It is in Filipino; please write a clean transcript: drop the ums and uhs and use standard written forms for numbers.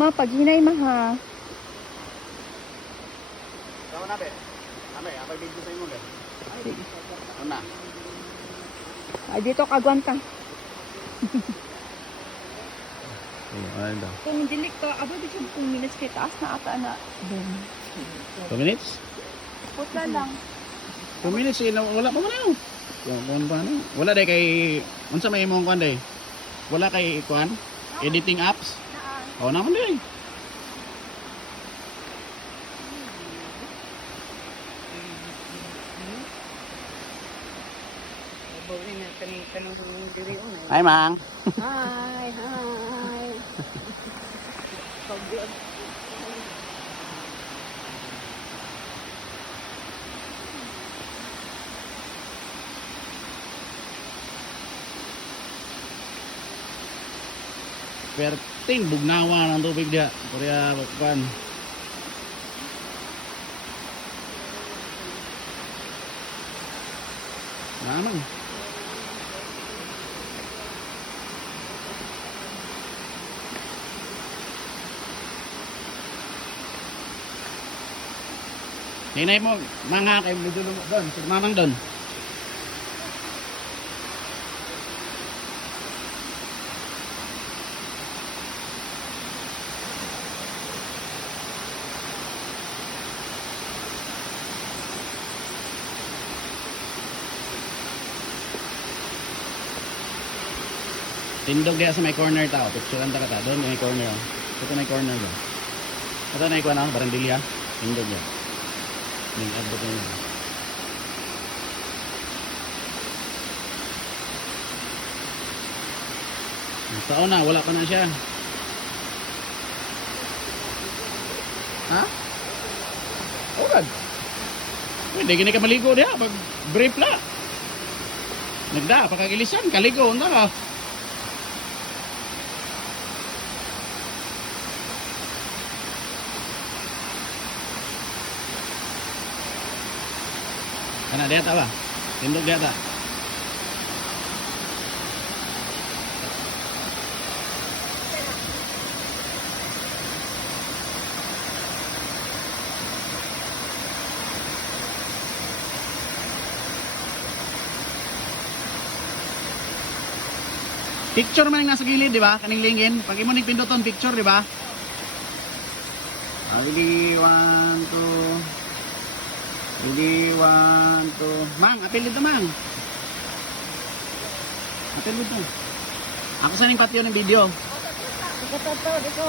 Ma, paghinay maha. Kamu na be? Ame, apa video sa imo be? Una. Ay, dito kagwanta. Ano daw? Kung dilik to, abo di siya 2 minutes kay taas na ata na. Doon. 2 minutes? Putla lang. 2 minutes wala pa man ano. Kung pa ano? Wala day kay unsa may imong kuan day? Wala kay kuan? Editing apps? Naan. Oh, naman day. Hi, Mang. Hi, hi. Pertin bugnawa ng tubig dia. Korea kuan. Naman. Hinay mo, mga kay medyo lumok doon. Sa mamang doon. Tindog dia sa may corner tao. Picturean ta ka ta. Doon may corner. Ito may corner doon. Ito na ikuan ang barandilya. Tindog dia. Ning abot na. Sa una, wala pa na siya. Ha? Orad. Hindi gini ka maligo diha pag brief la. Nagda pagkagilisan kaligo unta ka. Kana dia ta ba? Tindog dia ta. Picture man yung nasa gilid, di ba? Kaning lingin. Pag imo ning pinduton picture, di ba? Ready, 1, 2. Ready, 1, 2. Mang, apil dito, Mang. Apil dito. Ako sa ning patio ng video. Dito.